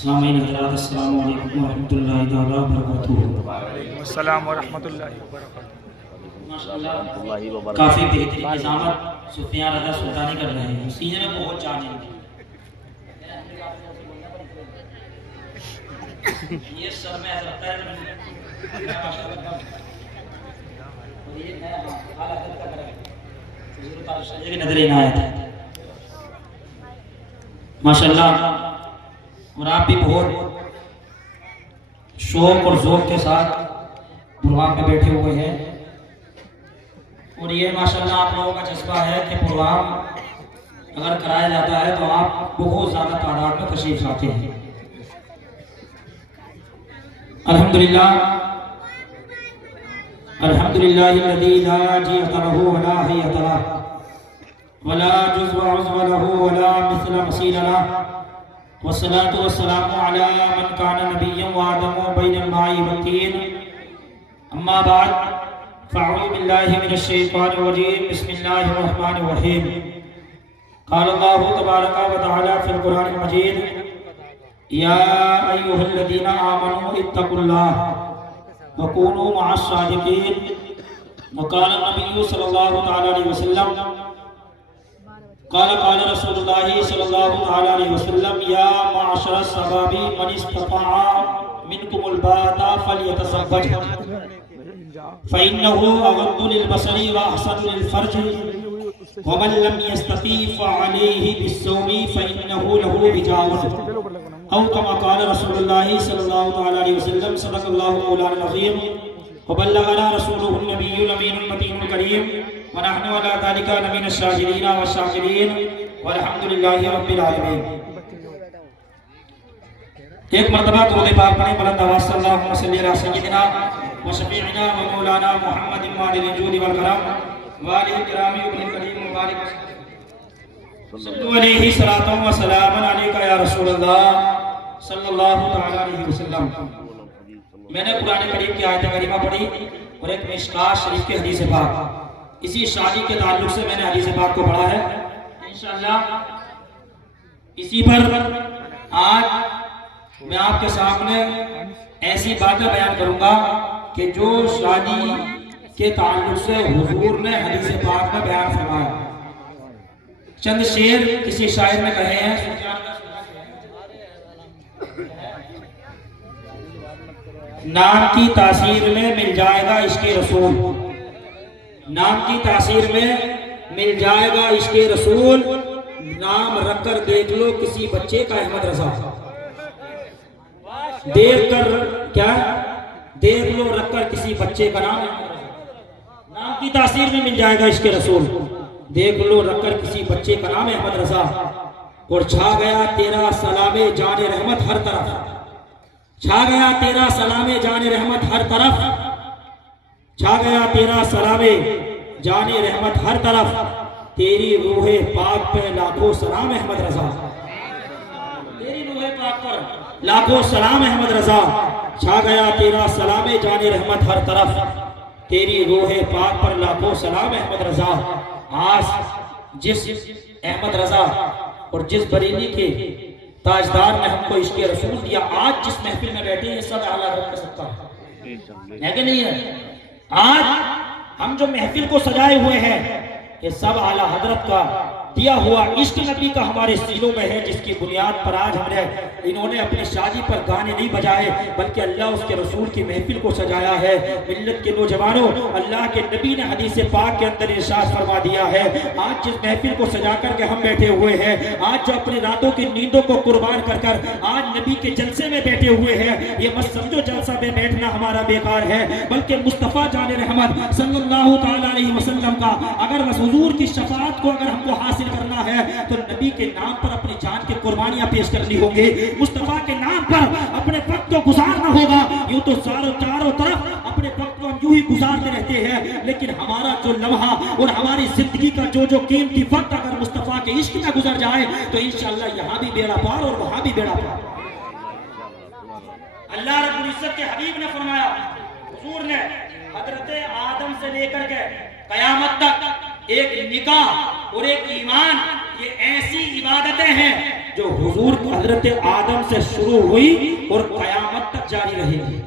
सामीन हज़रात अस्सलामु अलैकुम व रहमतुल्लाहि तआला व बरकातुहू। अस्सलाम व रहमतुल्लाहि व बरकातुहू। माशाअल्लाह काफ़ी बेहतरीन निज़ामत सुफियान रज़ा सुल्तानी कर रहे हैं। सीने में बहुत जान है। ये सर में लगता है ये नया हाल हजरत का कर हुजूर का शरीर नजर इनायत है माशाअल्लाह। और आप भी बहुत शौक और ज़ौक़ के साथ प्रोग्राम में बैठे हुए हैं। और ये माशाअल्लाह आप लोगों का जज्बा है कि प्रोग्राम अगर कराया जाता है तो आप बहुत ज़्यादा तादाद में तशरीफ लाते हैं। अल्हम्दुलिल्लाह अल्हम्दुलिल्लाहिल्लज़ी ला जियत लहू व ला हियत लहू व ला जुज़्व उज़्व लहू व ला मिस्ल मसील लहू वस्सलातु वस्सलामु अला मन काना नबिय्यन व आदमु बैनल माई वत्तीन। अम्मा बाद फ़अऊज़ु बिल्लाहि मिनश शैतानिर रजीम। बिस्मिल्लाहिर रहमानिर रहीम। क़ाल अल्लाहु तबारक व तआला फ़िल क़ुरआनिल मजीद या अय्युहल्लज़ीना आमनू इत्तक़ुल्लाह व कूनू मअस सादिक़ीन। व क़ाल नबी सल्लल्लाहु अलैहि वसल्लम क़ाल रसूलुल्लाह सल्लल्लाहु अलैहि वसल्लम या मअशर शबाबी मन इस्तताअ मिनकुमुल बाता फलयतज़व्वज फ़इन्नहु अग़द्दु लिलबसरि व अहसनु लिलफ़र्ज व मन लम यस्तती फ़अलैहि बिस्सौमी फ़इन्नहु लहू विजाउन। औ कमा क़ाल रसूलुल्लाह सल्लल्लाहु अलैहि वसल्लम सदक़ल्लाहु मौलाना अज़ीम व बल्लगना रसूलुहुन नबियुल अमीनुल मतीनुल करीम व नहनु अला ज़ालिका लमिनश शाहिदीन व शाकिरीन वल्हम्दुलिल्लाहि रब्बिल आलमीन। एक मर्तबा दुरूद पाक पढ़ें बुलंद आवाज़ से अल्लाहुम्मा सल्लि अला सय्यिदिना व शफीइना व मौलाना मुहम्मदिन वालिल जूदि वल करम वालिल किरामी वल करीम मुबारक सल्लल्लाहु अलैहि सलातु व सलामन अलैका या रसूलल्लाह सल्लल्लाहु तआला अलैहि वसल्लम। मैंने कुरान करीम की आयत करीमा पढ़ी और एक मिशकात शरीफ की हदीस पाक, इसी शादी के ताल्लुक से मैंने हदीस पाक को पढ़ा है। इंशाअल्लाह इसी पर आज मैं आपके सामने ऐसी बातें बयान करूंगा कि जो शादी के ताल्लुक से हुजूर ने हदीस पाक में बयान फरमाया। चंद शेर किसी शायर ने कहे हैं। नाम की तासीर में मिल जाएगा इश्क़े रसूल, नाम की तासीर में मिल जाएगा इश्क़े रसूल, नाम रखकर देख लो किसी बच्चे का अहमद रजा। देख कर क्या देख लो रखकर किसी बच्चे का नाम, नाम की तासीर में मिल जाएगा इश्क़े रसूल, देख लो रखकर किसी बच्चे का नाम अहमद रजा। और छा गया तेरा सलामे जाने रहमत हर तरफ, छा गया तेरा सलामे जाने रहमत हर तरफ, छा गया तेरा सलामे जाने रहमत हर तरफ, तेरी रूहे पाक पे लाखों सलाम अहमद रजा, तेरी रूहे पाक पर लाखों सलाम अहमद रजा। छा गया तेरा सलामे जाने रहमत हर तरफ, तेरी रूहे पाक पर लाखों सलाम अहमद रजा। आज जिस अहमद रजा और जिस बरेली के ताजदार ने हमको इश्क़े रसूल दिया, आज जिस महफिल में बैठे हैं सब आला हज़रत का सदका है कि नहीं है? आज हम जो महफिल को सजाए हुए हैं ये सब आला हज़रत का दिया हुआ इश्क नबी का हमारे सीलों में है, जिसकी बुनियाद पर आज हमने इन्होंने अपनी शादी पर गाने नहीं बजाए बल्कि अल्लाह उसके रसूल की महफिल को सजाया है। मिल्लत के नौजवानों, अल्लाह के नबी ने हदीस पाक के अंदर इरशाद फरमा दिया है, आज जिस महफिल को सजा करके हम बैठे हुए हैं, आज जो अपनी रातों की नींदों को कुर्बान कर कर आज नबी के जलसे में बैठे हुए हैं, ये मत समझो जलसा में बैठना हमारा बेकार है, बल्कि मुस्तफ़ा जाने रहमत सल्लल्लाहु तआला अलैहि वसल्लम का अगर हुजूर की शफाअत को अगर हमको हासिल करना है तो नबी के नाम पर अपनी जान की कुर्बानियां पेश करनी होंगी, मुस्तफा के नाम पर अपने वक्त को गुजारना होगा। यूं तो चारों तरफ अपने वक्त को हम यूं ही गुजारते रहते हैं, लेकिन हमारा जो लम्हा और हमारी जिंदगी का जो कीमती वक्त अगर मुस्तफा के इश्क में गुजर जाए तो इंशाअल्लाह यहाँ भी बेड़ा पार और वहां भी बेड़ा पार। अल्लाह रब्बुल इज्जत के हबीब ने फरमाया, हुजूर ने हजरत आदम से लेकर के कयामत तक एक निकाह और एक ईमान, ये ऐसी इबादतें हैं जो हुजूर हजरत आदम से शुरू हुई और कयामत तक जारी रहेगी।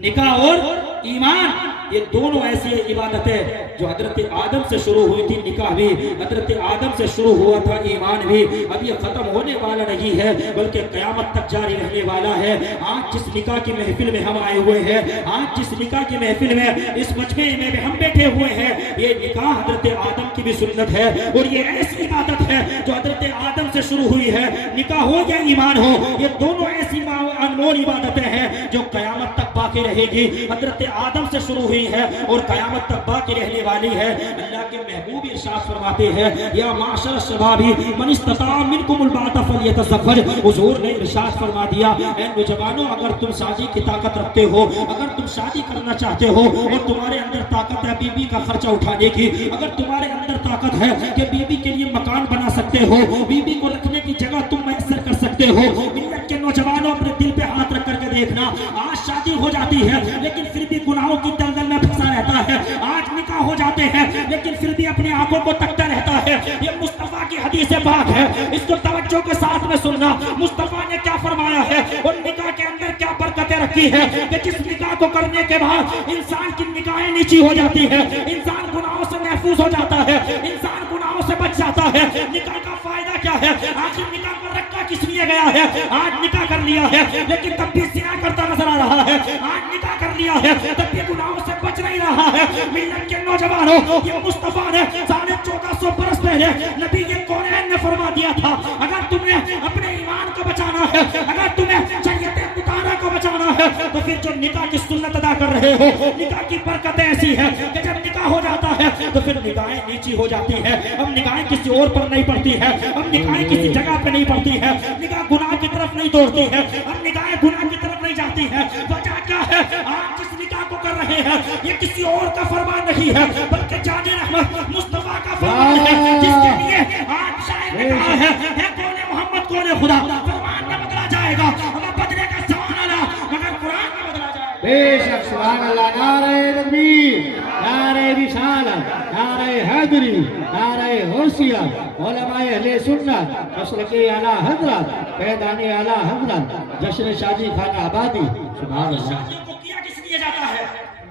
निकाह और ईमान ये दोनों ऐसी इबादतें जो हजरत आदम से शुरू हुई थी, निकाह भी हजरत आदम से शुरू हुआ था, ईमान भी अब ये खत्म होने वाला नहीं है बल्कि कयामत तक जारी रहने वाला है। आज जिस निकाह की महफिल में हम आए हुए हैं, आज जिस निकाह की महफिल में इस मजमे में हम बैठे हुए हैं, ये निकाह हजरत आदम की भी सुन्नत है और ये ऐसी इबादत है जो हजरत आदम से शुरू हुई है। निकाह हो या ईमान हो, ये दोनों ऐसी अनमोल इबादतें हैं जो कयामत तक बाकी रहेगी। हजरत आदम से शुरू हुई है और कयामत तक बाकी रहने वाली है। अल्लाह के महबूब इरशाद फरमाते हैं, या माशर शबाबी मन इस्तता मिनकुमुल बात फलयतज़व्वज। हुजूर ने इरशाद फरमा दिया, ऐ नौजवानों, अगर तुम शादी की ताकत रखते हो, अगर तुम शादी करना चाहते हो और तुम्हारे अंदर ताकत है बीबी का खर्चा उठाने की, अगर तुम्हारे अंदर ताकत है कि बीबी के लिए मकान बना सकते हो, बीबी को रखने की जगह तुम मैसर कर सकते हो, मिल्लत के नौजवानों अपने दिल पे हाथ रख करके देखना, आज शादी हो जाती है लेकिन फिर भी गुनाहों की दलदल में फंसा रहता है। आज निकाह हो जाते हैं लेकिन फिर भी अपनी आंखों को तकता रहता है। ये मुस्तफा की हदीस पाक है, इसको तवज्जो के साथ में सुनना। मुस्तफा ने क्या फरमाया है और निकाह के अंदर क्या बरकतें रखी है कि जिस निकाह को करने के बाद इंसान की निगाहें नीची हो जाती है, इंसान गुनाहों से महफूज हो जाता है, इंसान गुनाहों से बच जाता है। निकाह का फायदा क्या है? आखिर निकाह को रखा किस लिए गया है? आज निकाह कर लिया है लेकिन तब भी ज़िना करता नजर आ रहा है, आज निकाह कर लिया है तब भी गुनाहों से बच नहीं रहा है। मिल्लत के नौजवानों, ये मुस्तफा ने 1450 बरस पहले नबी के कौनैन ने फरमा दिया था, अगर तुम्हें अपने ईमान को बचाना है, अगर तुम्हें शरीयत मुतारा को बचाना है तो फिर जो निकाह की सुन्नत अदा कर रहे हो, निकाह की बरकत ऐसी है कि जब निकाह हो जाता है तो फिर निगाहें नीची हो जाती है। अब निगाहें किसी और पर नहीं पड़ती है, अब निगाहें किसी जगह पे नहीं पड़ती है, निगाह गुनाह की तरफ नहीं दौड़ती है, अब निगाहें गुनाह की तरफ नहीं जाती है। वजह क्या है? आज जिस निकाह को कर रहे हैं ये किसी और का फरमान नहीं है बल्कि जाने रहमत मुस्तफा का फरमान है, जिसके लिए आज शायर ने कहा है, हे कौने मोहम्मद कौने खुदा, फरमान न बदला जाएगा, हमें बदले का सवाल आला मगर कुरान में बदला जाएगा। बेशक सुभान अल्लाह। नारे तकबीर, नारे रिसालत, नारे हैदरी, नारे गौसिया, उलमाए अहले सुन्नत, मसलके आला हजरत, पैदाने आला हजरत, जश्न शादी खाना आबादी। सुभान अल्लाह। शादी को किया किस लिए जाता है?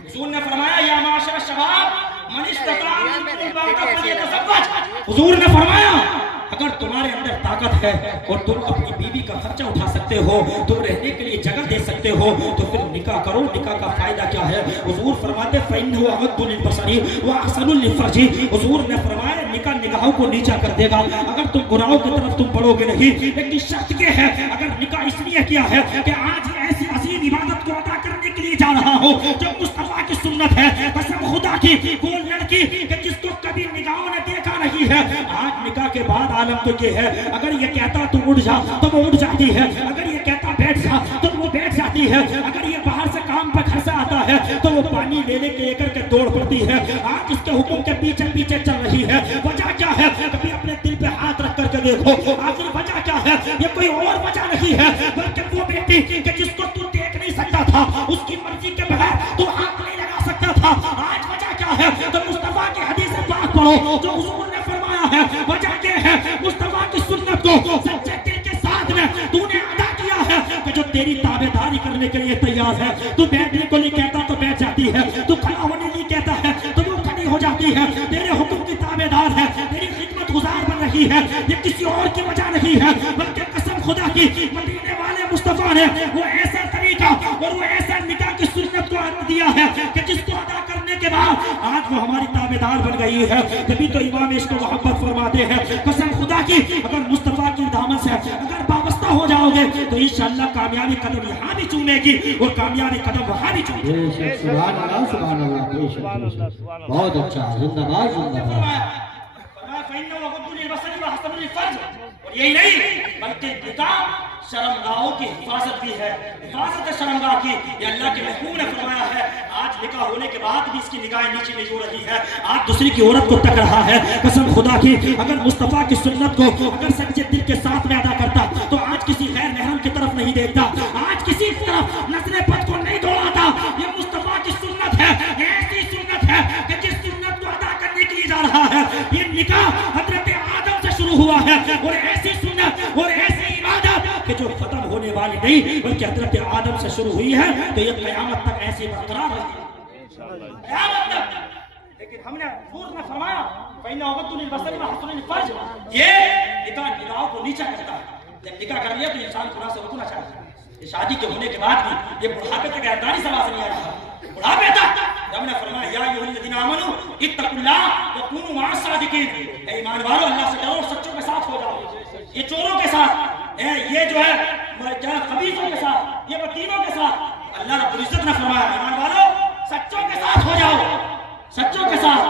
हुजूर ने फरमाया, या माशर शबाब मन इस्तता मिनकुमुल बात फलयतज़व्वज। हुजूर ने फरमाया, अगर तुम्हारे अंदर ताकत है और तुम अपनी बीवी का खर्चा उठा सकते हो, तुम रहने के लिए जगह दे सकते हो, तो फिर निकाह करो। निकाह का फायदा क्या है? हुजूर फरमाते फइन्नहु अगद्दु लिलबसरी व अहसनु लिलफर्जी। हुजूर ने फरमाया निकाह निगाहों को नीचा कर देगा अगर तुम गुनाहों की तरफ तुम बढ़ोगे नहीं। लेकिन शर्त ये है, अगर निकाह इसलिए किया है कि आज ऐसी अजीम इबादत को अदा करने के लिए जा रहा हो जो मुस्तफा की सुन्नत है, कसम खुदा की, वो लड़की कि जिसको कभी निगाहों ने देखा नहीं है, आज निकाह के बाद आलम तो ये है, अगर ये कहता तू उठ जा तो वो उठ जाती है, अगर ये कहता बैठ जा तो वो बैठ जाती है, अगर ये बाहर से काम पर घर से आता है तो वो पानी लेने के लेकर के दौड़ पड़ती है। आज इसके हुक्म के पीछे पीछे चल रही है। वजह क्या है? कभी अपने दिल पे हाथ रख करके देखो, आखिर वजह क्या है? ये कोई और वजह नहीं है बल्कि वो बेटी कि जिसको तू देख नहीं सकता था, उसकी मर्जी के बगैर तू हाथ नहीं लगा सकता था। आज वजह क्या है? तो मुस्तफा की हदीस पाक पढ़ो जो हुजूर ने फरमाया है। वजह क्या है? मुस्तफा की सुन्नत को सच्चे दिल के साथ में तूने अदा किया है कि जो तेरी ताबेदारी करने के लिए तैयार है। तू बैठने को नहीं कहता तो बैठ जाती है, तू खड़ा होने नहीं कहता है तो वो खड़ी हो जाती है, तेरे हुक्म की ताबेदार है, तेरी खिदमत गुजार बन रही है। ये किसी और की वजह नहीं है बल्कि कसम खुदा की, मदीने वाले मुस्तफा ने वो ऐसा तरीका और वो ऐसा निकाह की सुन्नत को दिया है कि जिसको अदा करने के बाद आज वो हमारी ताबेदार बन गई है। तभी तो इमाम इसको मोहब्बत फरमाते हैं, कसम खुदा की, अगर मुस्तफा की दामन से अगर वाबस्ता हो जाओगे तो इंशाअल्लाह कामयाबी कदम यहाँ भी चूमेगी और कामयाबी कदम वहाँ भी चूमेगी। सुभान अल्लाह, सुभान अल्लाह, बेशक बहुत अच्छा, जिंदाबाद जिंदाबाद। और यही नहीं बल्कि निकाह शर्मगाहों की हिफाजत भी है, हिफाजत है शर्मगाह की। ये अल्लाह के महबूब ने फरमाया है। आज निकाह होने के बाद भी इसकी निगाहें नीचे नहीं हो रही है, आज दूसरी की औरत को तक रहा है। कसम खुदा की, अगर मुस्तफा की सुन्नत को अगर सच्चे दिल के साथ में अदा करता तो आज किसी गैर महरम की तरफ नहीं देखता, आज किसी की तरफ नजरे पद को नहीं दौड़ाता। ये मुस्तफा की सुन्नत है, ऐसी सुन्नत है कि जिस सुन्नत को अदा करने के लिए जा रहा है। ये निकाह हजरत आदम से शुरू हुआ है और ऐसी सुन्नत और ऐसी कि जो खत्म होने वाली नहीं बल्कि हजरत आदम से शुरू हुई है, तो ये क़यामत तक ऐसी बरकरार रहेगी, क़यामत तक। लेकिन हमने हजूर ने फरमाया ये निगाहों को नीचा करता है। जब निकाह कर लिया तो इंसान गुनाह से रुकना चाहिए। शादी के होने के बाद भी ये बुढ़ापे तक ऐतानी से आवाज नहीं आ रहा, बुढ़ापे तक हमने फरमाया या अय्युहल्लज़ीना आमनू इत्तक़ुल्लाह व कूनू मअस सादिक़ीन, ऐ ईमान वालों अल्लाह से डरो, सच्चों के साथ हो जाओ। ये चोरों के साथ, ये जो है क्या खबीसों के साथ, ये वकीलों के साथ अल्लाह रब्बुल इज्जत ने फरमाया ईमान वालों सच्चों के साथ हो जाओ, सच्चों के साथ।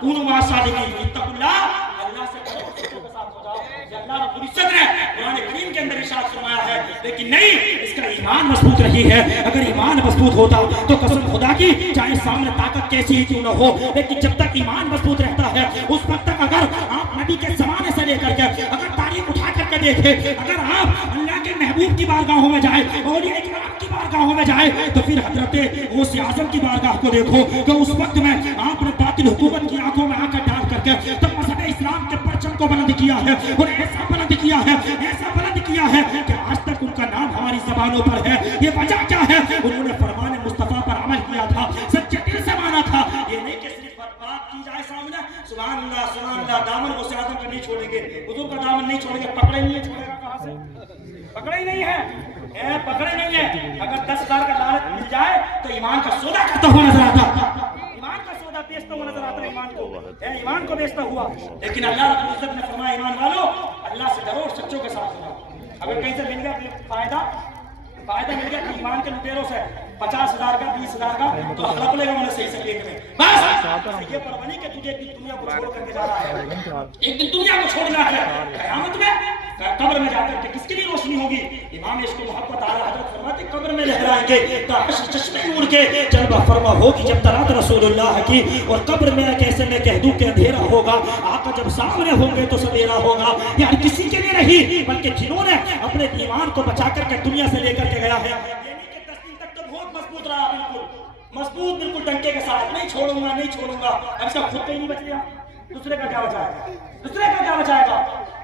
कूनू मअस सादिक़ीन, इत्तक़ुल्लाह, अल्लाह से डरो, सच्चों के साथ हो जाओ। ये अल्लाह रब्बुल इज्जत ने कुरान करीम के अंदर इरशाद फरमाया है। लेकिन नहीं, इसका ईमान मजबूत नहीं है। अगर ईमान मजबूत होता तो कसम खुदा की चाहे सामने ताकत कैसी ही क्यों न हो, लेकिन जब तक ईमान मजबूत रहता है उस वक्त तक अगर आप नबी के जमाने से लेकर के अगर तारीख उठा करके देखे, अगर आप अल्लाह के महबूब की बारगाहों में जाए और ये इकराम की बारगाहों में जाए तो फिर हजरत गौसे आजम की बारगाह को देखो कि उस वक्त में आपने बातिल हुकूमत की आंखों में आकर डाल करके तब मज़हब इस्लाम के परचम को बुलंद किया है और ऐसा बुलंद किया है, ऐसा बुलंद किया है कि आज तक उनका नाम हमारी जबानों पर है। ये वजह क्या है? उन्होंने फरमान मुस्तफा पर अमल किया था, सच्चे दिल से माना था। ये नहीं कि सिर्फ बात की जाए सामने सुभान अल्लाह, दामन गौसे आजम का नहीं छोड़ेंगे, हुजूर का दामन नहीं छोड़ेंगे, पकड़े नहीं है, छोड़ेगा कहां से? पकड़े ही नहीं है, पकड़े नहीं है। अगर 10,000 का लालच मिल जाए तो ईमान का सौदा करता हुआ नजर आता, ईमान का सौदा बेचता हुआ नजर आता, ईमान को बेचता हुआ। लेकिन अल्लाह रब्बुल इज्जत ने फरमाया ईमान वालों अल्लाह से डरो और सच्चों के साथ हो। अगर कहीं से मिल गया फायदा मिल गया कि ईमान के लुटेरों से 50,000 का 20,000 का तो हड़प लेगा उन्हें सही से लेके में, बस ये परवानी कि तुझे एक दुनिया को छोड़ करके जा रहा है, एक दिन दुनिया को छोड़ना है। क़यामत में कब्र में जाकर के किसके लिए रोशनी होगी? इमाम इश्क़ मोहब्बत आला हज़रत फरमाते कब्र में लहराएंगे तो चश्मे उड़ के जलवा फरमा होगी जब तरात रसूलुल्लाह की, और कब्र में कैसे मैं कह दूं कि अंधेरा होगा, आका जब सामने होंगे तो सवेरा होगा। यार किसी के लिए नहीं बल्कि जिन्होंने अपने ईमान को बचा करके दुनिया से लेकर के गया है। तक तो बहुत मजबूत रहा, बिल्कुल मजबूत, बिल्कुल डंके के साथ, नहीं छोड़ूंगा नहीं छोड़ूंगा। अब इसका खुद का ही नहीं बच गया, दूसरे का क्या बचाएगा? दूसरे का क्या बचाएगा?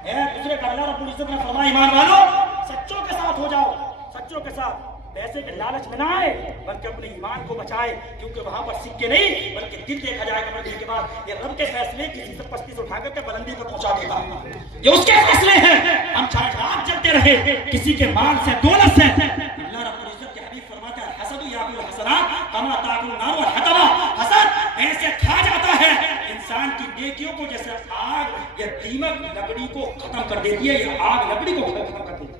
दूसरे का अल्लाह रब्बुल इज्जत ने फरमाया ईमान वालों सच्चों के साथ हो जाओ, सच्चों के साथ। पैसे के लालच में ना आए बल्कि अपने ईमान को बचाए, क्योंकि वहां पर सिक्के नहीं बल्कि दिल देखा जाएगा मरने के बाद। ये रब के फैसले किसी से पस्ती से उठा करके बुलंदी को पहुंचा देगा, ये उसके फैसले हैं। हम चाहे रात जलते रहे किसी के माल से दौलत से, अल्लाह रब्बुल इज्जत के हबीब फरमाता है हसदु याकुल हसनात कमा ताकुल नार व हतमा, हसद ऐसे खा जाता है इंसान की नेकियों को जैसे आग या दीमक लकड़ी को खत्म कर देती है, या आग लकड़ी को खत्म कर देती है।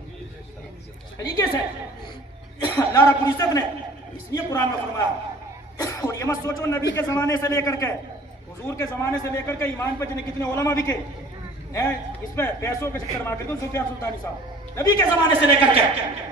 तरीके से अल्लाह रब्बुल इज्जत ने इसलिए कुरान में फरमाया। और ये मत सोचो नबी के जमाने से लेकर के हुजूर के जमाने से लेकर के ईमान पर जिन्हें कितने उलमा बिके हैं, इसमें पैसों के चक्कर मार के सुफियान सुल्तानी साहब नबी के जमाने से लेकर के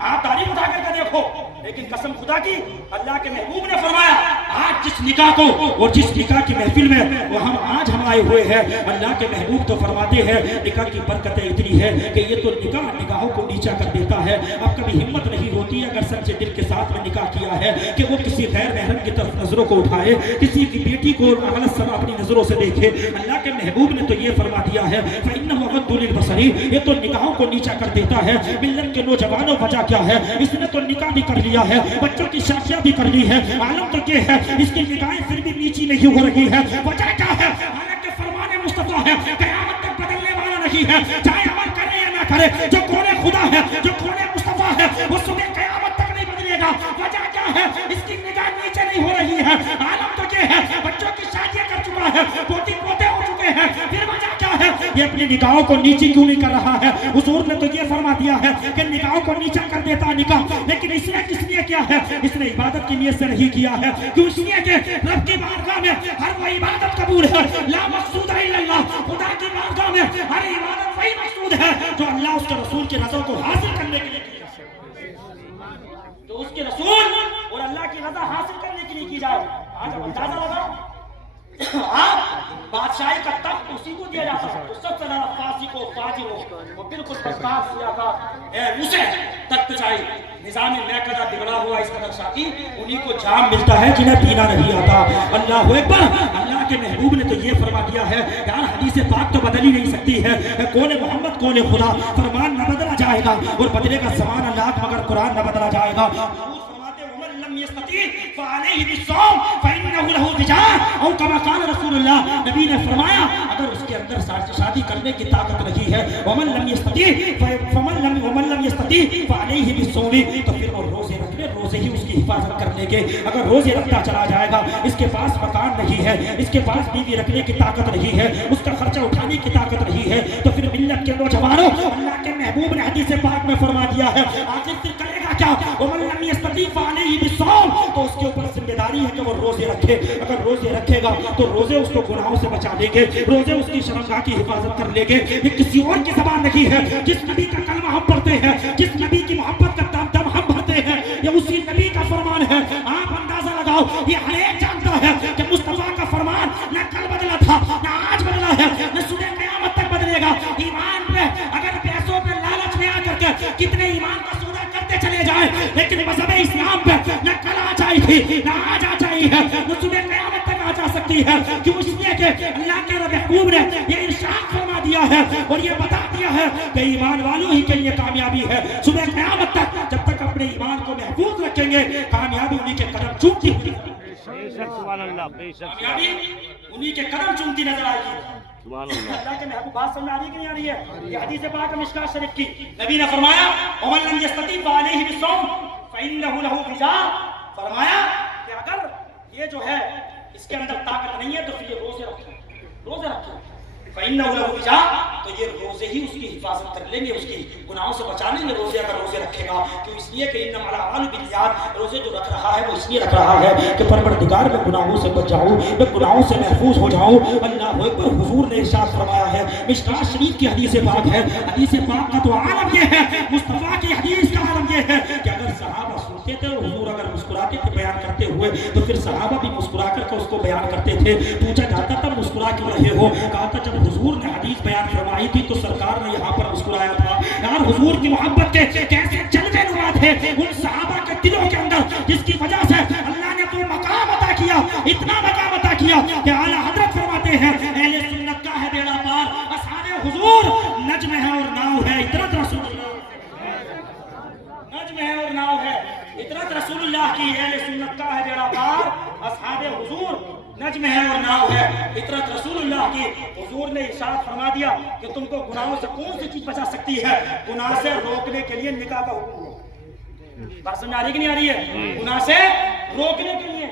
आप तारीफ उठा करके देखो। लेकिन कसम खुदा की अल्लाह के महबूब ने फरमाया आज जिस निकाह को और जिस निकाह की महफिल में वो हम आए हुए हैं, अल्लाह के महबूब तो फरमाते हैं निकाह की बरकतें इतनी है कि ये तो निकाह निगाहों को नीचा कर देता है। अब कभी हिम्मत नहीं होती अगर सच्चे दिल के साथ में निकाह किया है कि वो किसी गैर महरम की तरफ नजरों को उठाए, किसी की बेटी को गलत समय अपनी नजरों से देखे। अल्लाह के महबूब ने तो ये फरमा दिया है ये तो निकाहों को नीचा कर देता है। मिल्लत के नौजवानों वजह क्या है? इसने तो निकाह भी कर लिया है, बच्चों की शादियां भी कर ली है, आलम तो ये है इसकी निगाहें फिर भी नीची नहीं हो रही है। वजह क्या है? हालांकि फरमाने मुस्तफा है क़यामत तक बदलने वाला नहीं है, चाहे अमल करे या ना करे। जो कौन खुदा है, जो कौन मुस्तफा है, वो सुबह क़यामत तक नहीं बदलेगा। वजह क्या है? इसकी निगाह नीचे नहीं हो रही है, आलम तो ये है बच्चों की शादियां कर चुका है, पोती पोते हो चुके हैं, फिर वजह क्या है? ये अपनी निगाहों को नीचे क्यों नहीं कर रहा है? हुजूर ने तो ये फरमा दिया है कि निगाहों को नीचा कर देता निकाह, लेकिन इसने किस लिए किया है? इसने इबादत की नीयत से नहीं किया है, क्यों? इसलिए कि रब की बारगाह में हर वो इबादत कबूल है, ला मकसूद है इल्लल्लाह। खुदा की बारगाह में हर इबादत वही मकसूद है जो अल्लाह उसके रसूल की रज़ा को हासिल करने के लिए किया, तो उसके रसूल और अल्लाह की रज़ा हासिल करने के लिए की जाए। आज अंदाजा लगाओ आप बादशाही का तख्त उसी को दिया जाता है, तो सबसे ज्यादा फासी को फाजिर हो वो बिल्कुल बर्खास्त किया था, उसे तख्त चाहिए। निजाम मैकदा बिगड़ा हुआ इस कदर साथी, उन्हीं को जाम मिलता है जिन्हें पीना नहीं आता। अल्लाह हू अकबर। अल्लाह अल्लाह के महबूब ने तो ये फरमा दिया है यार, हदीस पाक तो बदल ही नहीं सकती है, कौन मोहम्मद कौन खुदा, फरमान न बदला जाएगा और बदलेगा समान अल्लाह, मगर कुरान न बदला जाएगा। नबी ने फरमाया अगर उसके अंदर शादी करने की ताकत नहीं है, तो फिर वो रोजे रख ले, रोजे ही उसकी हिफाजत कर लेंगे। अगर रोजे रखता चला जाएगा, इसके पास मकान नहीं है, इसके पास बीवी रखने की ताकत नहीं है, उसका खर्चा उठाने की ताकत नहीं है, तो फिर मिल्लत के नौजवानों, अल्लाह के महबूब ने हदीस पाक में फरमा दिया है आखिर फिर करेगा क्या, तो उसके ऊपर जिम्मेदारी है कि वो रोजे रखे। अगर रोजे रखेगा तो रोजे उसको गुनाहों से बचा लेंगे, रोजे उसकी शर्मगाह की हिफाजत कर लेंगे। ये किसी और की ज़बान नहीं है, जिस नबी का कलमा हम पढ़ते हैं, जिस नबी की मोहब्बत का दम हम भरते हैं, ये उसी नबी का फरमान है। आप अंदाजा लगाओ, ये हर एक जानता है कि मुस्तफा का फरमान न कल बदला था, न आज बदला है, न सुबह क़यामत तक बदलेगा। ईमान पे अगर पैसों पे लालच में आकर के कितने ईमान का सौदा करते चले जाए, लेकिन मज़हब इस्लाम पे न कल आ जाई थी, न आज आ जाई है, न सुबह क़यामत तक आ जा सकती है। क्यों? इसलिए कि अल्लाह के महबूब ने ये इरशाद फरमा दिया है और ये बता दिया है कि ईमान वालों ही के लिए कामयाबी है। सुबह क़यामत तक जब तक अपने ईमान को महफूज रखेंगे, कामयाबी उन्हीं के कदम चूमती हुई, कामयाबी उन्हीं के कदम चूमती नजर आएगी। अल्लाह के महबूब, बात समझ आ रही है कि नहीं आ रही है? ये हदीस पाक है मिशकात शरीफ की। नबी ने फरमाया वमन लम यस्तती फअलैहि बिस्सौम फइन्नहु लहु विजा, फरमाया कि अगर ये जो है इसके अंदर ताकत नहीं है तो फिर ये रोजे रखे, रोजे रखे। फइन्नहु लहु विजा, तो ये रोजे ही उसकी हिफाजत कर लेंगे, उसकी गुनाहों से बचा लेंगे रोजे, अगर रोजे रखेगा। क्यों? इसलिए कि इन्नमल अमालु बिन्नियात, रोजे जो रख रहा है वो इसलिए रख रहा है कि परवरदिगार मैं गुनाहों से बच जाऊं, मैं गुनाहों से महफूज हो जाऊं। अल्लाह अकबर। हुजूर ने इरशाद फरमाया है, मिशकात शरीफ की हदीस पाक है, हदीस पाक का तो आलम ये है, मुस्तफा की हदीस का आलम ये है कि अगर सहाबा सुनते थे, हुजूर अगर मुस्कुराते थे बयान करते हुए, तो फिर सहाबा भी मुस्कुरा करके उसको बयान करते थे। पूछा जाता था मुस्कुरा क्यों रहे हो? कहा था जब हुजूर ने हदीस बयान फरमाई थी तो सरकार ने यहाँ पर मुस्कुराया था। यार हुजूर की मोहब्बत के कैसे जलवे नुमा थे उन सहाबा के दिलों के अंदर, जिसकी वजह से अल्लाह ने तो मकाम अता किया, इतना मकाम अता किया कि आला हजरत फरमाते हैं अहले सुन्नत का है बेड़ा पार, असहाबे हुजूर नज्म है और नाव है, इतरत रसूलुल्लाह, नज्म है और नाव है, इतरत रसूलुल्लाह की। अहले सुन्नत का है बेड़ा पार, असहाबे हुजूर नज्म है और नाव है, इतरत रसूलुल्लाह की। हुजूर ने इरशाद फरमा दिया कि तुमको गुनाहों से कौन सी चीज बचा सकती है? गुनाह से रोकने के लिए निकाह का हुक्म है। बात समझ आ रही कि नहीं आ रही है? गुनाह से रोकने के लिए,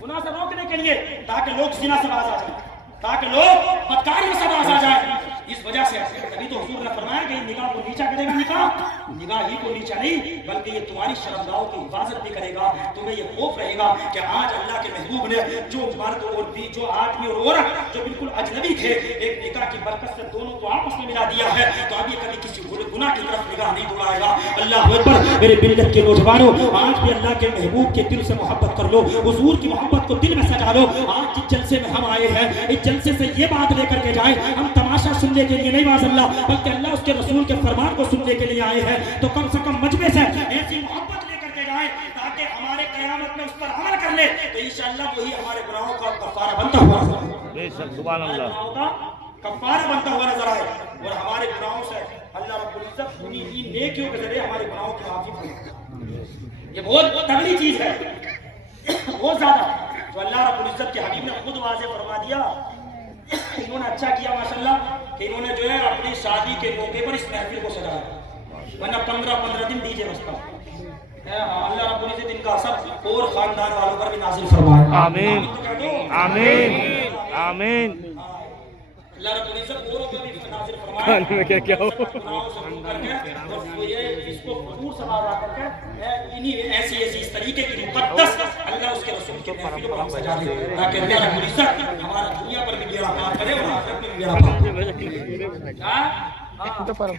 गुनाह से रोकने के लिए, ताकि लोग जिना से बाज आ जाए, ताकि लोग बदकारियों से बाज आ जाए। इस वजह से तभी तो हुजूर ने फरमाया कि निगाह को नीचा करेगा, निगाह ही को नीचा नहीं बल्कि ये तुम्हारी शर्मगाहों की हिफाजत भी करेगा। तुम्हें ये खौफ रहेगा कि आज अल्लाह के महबूब ने जो मर्द और भी, जो आदमी और औरत जो बिल्कुल अजनबी थे, एक निकाह की बरकत से दोनों को आपस में मिला दिया है, तो अभी कभी किसी गुनाह की तरफ निगाह नहीं दौड़ाएगा। अल्लाह अकबर। मेरे मिल्लत के नौजवानों, आज भी अल्लाह के महबूब के दिल से मोहब्बत कर लो, हुजूर की मोहब्बत को दिल में सजा लो। आज जिस जलसे में हम आए हैं, इस जलसे से ये बात लेकर के जाए, हम तमाशा सुनने के लिए नहीं माज़अल्लाह, बल्कि अल्लाह उसके रसूल के फरमान को सुनने के लिए आए हैं। तो कम से कम मजमे से ऐसी मोहब्बत लेकर के जाए ताकि हमारे क़यामत में उस पर अमल कर ले, तो इंशाअल्लाह वही हमारे गुनाहों का कफ़ारा बनता हुआ, बेशक सुभान अल्लाह, गुनाहों का कफ़ारा बनता हुआ नजर आए और हमारे गुनाहों से अल्लाह रब्बुल इज्जत उन्हीं नेकियों के जरिए हमारे गुनाहों की माफी करे। ये बहुत तगड़ी चीज है, बहुत ज्यादा, जो अल्लाह रब्बुल इज्जत के हबीब ने खुद वाज़े फरमा दिया। इन्होंने अच्छा किया माशाल्लाह कि इन्होंने जो है अपनी शादी के मौके पर इस महफिल को सजाया, वरना 15-15 दिन डीजे बजता। अल्लाह रब्बुल इज्जत इनका असर और खानदान वालों पर भी नाज़िल फरमाए। आमीन आमीन आमीन। अल्लाह रब्बुल इज्जत औरों पर भी नाज़िल फरमाए। मैं क्या हो और ये इसको भरपूर समाज आकर के इन्हीं ऐसी इस तरीके की मुक़द्दस अल्लाह उसके रसूल के महफिलों पर हम सजा दे, ताकि अल्लाह रब्बुल इज्जत हमारा दुनिया पर भी बेड़ा पार करे और आखिरत में भी बेड़ा पार करे।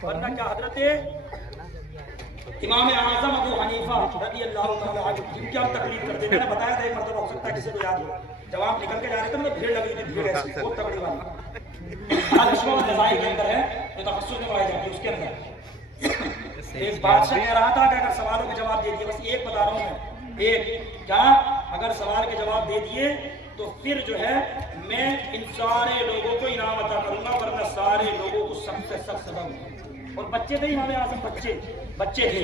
वरना क्या हज़रत इमाम आज़म अबू हनीफा रज़ियल्लाहु तआला अन्हु, जिनकी हम तकलीफ करते हैं, मैंने बताया था एक मरतबा, हो सकता है किसी को याद हो, जब आप निकल के जा रहे थे तो भीड़ लगी थी, भीड़ ऐसी बहुत तगड़ी वाली लज़ाई के अंदर है जो तफस्सुर में पढ़ाई जाती है, उसके अंदर एक बादशाह कह रहा था कि अगर सवालों के जवाब दे दिए, बस एक बता रहा हूँ मैं, एक क्या, अगर सवाल के जवाब दे दिए तो फिर जो है मैं इन सारे लोगों को इनाम अता करूंगा, वरना सारे लोगों को सबसे सख्त सजा होगी। और बच्चे थे इमाम आज़म, बच्चे थे।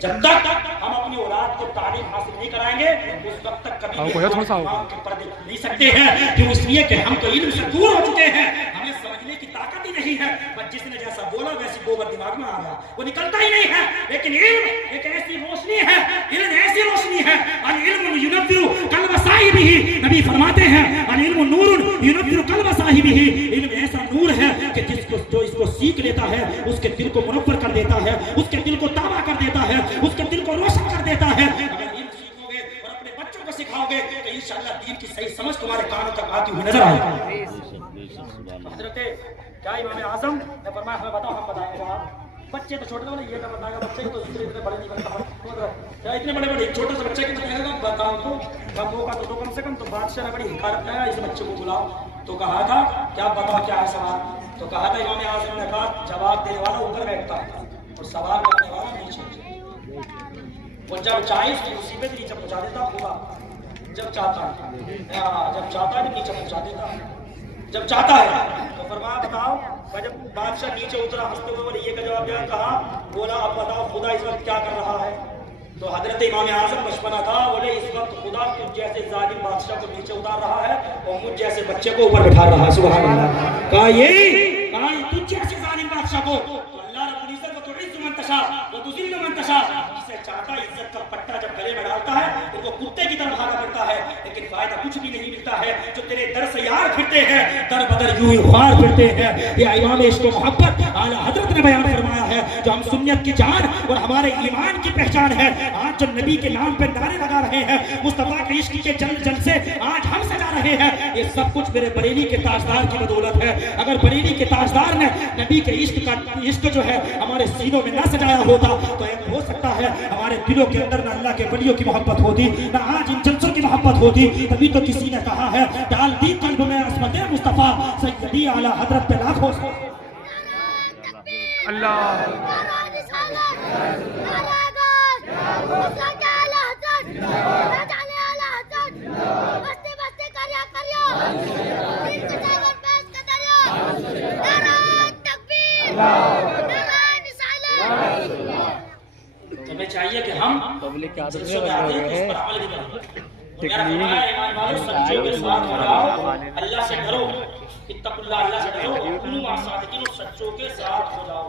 जब तक हम अपनी औलाद को तालीम हासिल नहीं कराएंगे उस वक्त तक कभी इमाम के पर्दे खुल नहीं सकते हैं। क्यों? इसलिए कि हम तो इल्म से दूर हो चुके हैं, हमें समझने की ताकत ही नहीं है। बस जिसने जैसा बोला वैसी गोबर दिमाग में आ गया, वो निकलता ही नहीं है। लेकिन इल्म एक ऐसी रोशनी है, इल्म ऐसी रोशनी है, अल इल्मु युनव्विरु क़ल्ब साहिबिही, नबी फरमाते हैं अल इल्मु नूरुन युनव्विरु क़ल्ब साहिबिही, इल्म ऐसा नूर है कि जो इसको सीख लेता है उसके दिल को मुनव्वर कर देता है, उसके दिल को ताबा कर देता है, उसके दिल को रोशन कर देता है। अगर इल्म सीखोगे और अपने बच्चों को सिखाओगे तो इंशाअल्लाह दीन की सही समझ तुम्हारे कानों तक आती हुई नजर आएगी। हजरत क्या इमाम आज़म ने फरमाया हमें बताओ, हम बताएंगे। बच्चे तो छोटे वाले ये क्या बताएगा, बच्चे तो इतने बड़े नहीं बनता, क्या इतने बड़े छोटे से बच्चे की बताएगा, बताओ तो कब मौका तो कम से कम। तो बादशाह ने बड़ी हिकारत है इस बच्चे को बुलाओ। तो कहा था क्या बताओ क्या है सवाल। तो कहा था इमाम आज़म ने कहा जवाब देने वाला ऊपर बैठता है और सवाल करने वाला नीचे। वो जब चाहे उसकी मुसीबत नीचे पहुंचा देता होगा, जब चाहता है नीचे पहुंचा देता, जब चाहता है। तो फरमाया बताओ, जब बादशाह नीचे उतरा हंसते हुए बोले ये का जवाब दिया। कहा बोला अब बताओ खुदा इस वक्त क्या कर रहा है। तो हजरत इमाम आज़म बचपना था, बोले इस वक्त खुदा तुझ जैसे जालिम बादशाह को नीचे उतार रहा है और मुझ जैसे बच्चे को ऊपर बिठा रहा है। सुभान अल्लाह। कहा तुझ जैसे जालिम बादशाह को तो अल्लाह रब्बुल इज्जत को तुइज़्ज़ु मन तशा व तुज़िल्लु मन तशा, जिसे चाहता है इज्जत का पट्टा जब गले में डालता है तो वो कुत्ते की तरह भागा फिरता है, लेकिन फायदा कुछ भी नहीं मिलता है। जो तेरे दर से यार फिरते हैं दर बदर यूं ही ख्वार फिरते हैं। ये इमाम इश्क व मोहब्बत आला हजरत ने बयान फरमाया है, जो हम सुन्नत की जान और हमारे ईमान की पहचान है। आज जो नबी के नाम पे नारे लगा रहे हैं, मुस्तफा के इश्क के जल से आज हम सजा रहे हैं, ये सब कुछ मेरे बरेली के ताजदार की बदौलत है। अगर बरेली के ताजदार ने नबी के इश्क जो है हमारे सीनों में ना सजाया होता तो एक हो सकता है हमारे दिलों के अंदर ना अल्लाह के वलियों की मोहब्बत होती, ना आज इन जलसों की मोहब्बत होती। तभी तो किसी ने कहा है डाल दी कल्ब में अस्मत मुस्तफा सैयदी आला हजरत पे लाखों हमें चाहिए कि हम जलसों में आते हैं तो उस पर अमल भी करें। मेरा फरमाया ईमान वालों सच्चों के साथ हो जाओ, अल्लाह से डरो, इत्तकुल्लाह, अल्लाह से डरो, कुनू मा सादिकीन, सच्चों के साथ हो जाओ।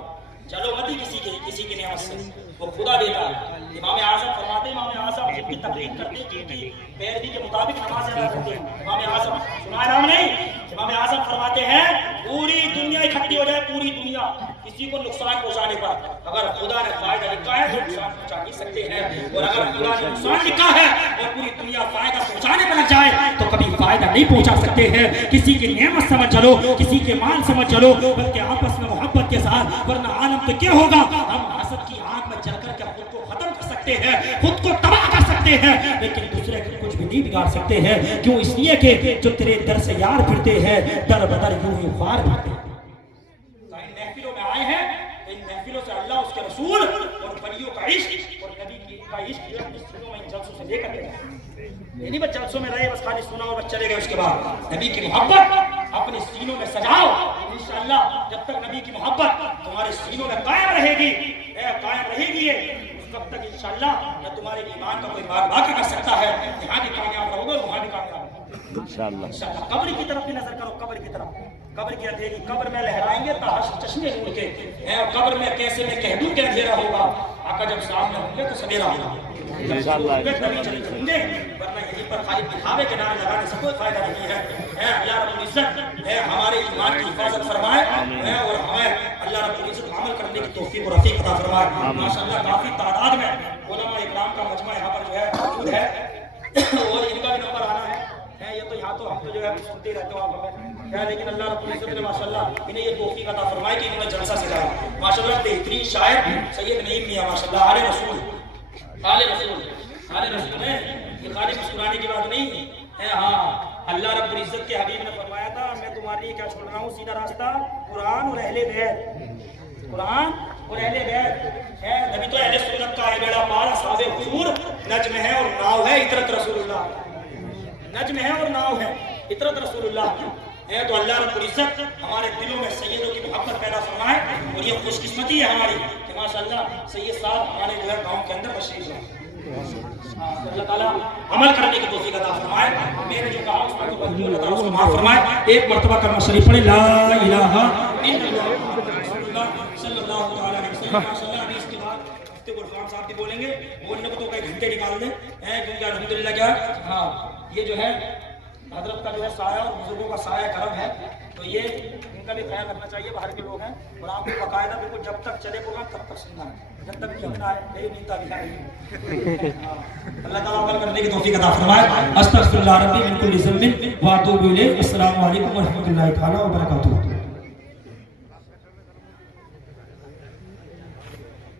चलो मत ही किसी की नियामत से, वो खुदा देता है। इमाम आज़म फरमाते, इमाम आज़म जिनकी तकलीफ करते जिनकी पैरवी के मुताबिक नमाज अदा करते हैं, इमाम आज़म सुनाया नाम नहीं, इमाम आज़म फरमाते हैं पूरी दुनिया इकट्ठी हो जाए, पूरी दुनिया किसी को नुकसान पहुंचाने पर, अगर खुदा ने फायदा लिखा है तो नुकसान पहुंचा नहीं सकते हैं, और अगर खुदा ने नुकसान लिखा है और पूरी दुनिया फायदा पहुंचाने पर लग जाए तो कभी फायदा नहीं पहुंचा सकते हैं। किसी की नेमत समझ चलो, किसी के माल समझ चलो, बल्कि आपस में मोहब्बत के साथ, वरना आलम तो क्या होगा, हम हसद की आग में जलकर के खुद को खत्म कर सकते हैं, खुद को तबाह कर सकते हैं, लेकिन दूसरे को कुछ भी नहीं बिगाड़ सकते हैं। क्यों? इसलिए कि जो तेरे दर से यार फिरते हैं दर बदर यूं ही ख्वार फिरते हैं। इन महफिलों में आए हैं, इन महफिलों से अल्लाह उसके रसूल और वलियों का इश्क और नबी का इश्क जो अपने सीनों में इन जलसों से लेकर गए। ये नहीं बस जलसों में रहे, बस खाली सुना और बस चले गए, उसके बाद नबी की मोहब्बत अपने सीनों में सजाओ। इंशाअल्लाह जब तक नबी की मोहब्बत तुम्हारे सीनों में कायम रहेगी उस वक्त तक इंशाअल्लाह न तुम्हारे ईमान का कोई बाकी कर सकता है, यहाँ भी कामयाब रहोगे, वहाँ भी कामयाब रहोगे इंशाअल्लाह। कब्र की तरफ भी नजर करो, कब्र की तरफ, कब्र की अंधेरी, कब्र में लहराएंगे ताश चश्मे नूर के, कब्र में कैसे में कह दूं कि अंधेरा होगा, आका जब सामने होंगे तो सवेरा होगा इंशाअल्लाह। वरना यहीं पर खाली दिखावे के नारे लगाने से कोई फायदा नहीं है। अल्लाह रब्बुल इज्जत हमारे ईमान की हिफाजत फरमाए और हमें अल्लाह रब्बुल इज्जत अमल करने की तौफीक और रफीक अता फरमाए। माशाअल्लाह काफी तादाद में उलमा इकराम का मजमा यहाँ पर जो है मौजूद है और इनका भी नंबर आना है। ये तो यहाँ तो हम तो जो है सुनते रहते हो आप हमें, लेकिन अल्लाह रब्बुल इज्जत ने माशाअल्लाह इन्हें ये तौफीक अता फरमाए कि इन्होंने जलसा सजाया। माशाअल्लाह बेहतरीन शायर सैयद नईम मियां माशाअल्लाह आले रसूल है, ये खाली मुस्कुराने की बात नहीं है। हाँ, अल्लाह रब्बुल इज्जत के हबीब ने फरमाया था मैं तुम्हारे लिए क्या छोड़ रहा हूँ, सीधा रास्ता कुरान और अहले बैत, कुरान और अहले बैत है। नबी तो अहले सुन्नत का है बेड़ा पार, सावे हुजूर नज्म है और नाव है इतरत रसूलुल्लाह, नज्म है और नाव है इतरत रसूलुल्लाह। है तो अल्लाह रब्बुल इज्जत हमारे दिलों में सैयदों की मोहब्बत पैदा फरमाए। और ये खुशकिस्मती है हमारी कि माशाअल्लाह सैयद साहब हमारे जो है गाँव के अंदर तशरीफ लाए। अल्लाह ताला अमल करने की तौफीक अता फरमाए। मेरे जो कहा उसको अल्लाह ताला उसको माफ फरमाए। एक मर्तबा कलमा शरीफ पढ़े ला इलाहा इल्लल्लाह सल्लल्लाहु अलैहि वसल्लम। माशाअल्लाह अभी इसके बाद हफ्ते गुरफान साहब भी बोलेंगे, बोलने को तो कई घंटे निकाल दें हैं क्योंकि अल्हम्दुलिल्लाह क्या हाँ ये जो है हजरत का जो है साया और बुजुर्गों का साया करम है, तो ये इनका भी ख्याल रखना चाहिए। बाहर के लोग हैं और आपको बाकायदा बिल्कुल जब तक चले प्रोग्राम तब तक सुनना है, जब तक नींद ना आए यही नींद भी आएगी। अल्लाह ताला अमल करने की तौफीक अता फरमाए। अस्तगफिरुल्लाह रब्बी मिन कुल्ली ज़म्बिन व अतूबु इलैह। अस्सलामु अलैकुम व रहमतुल्लाहि तआला व बरकातुहू।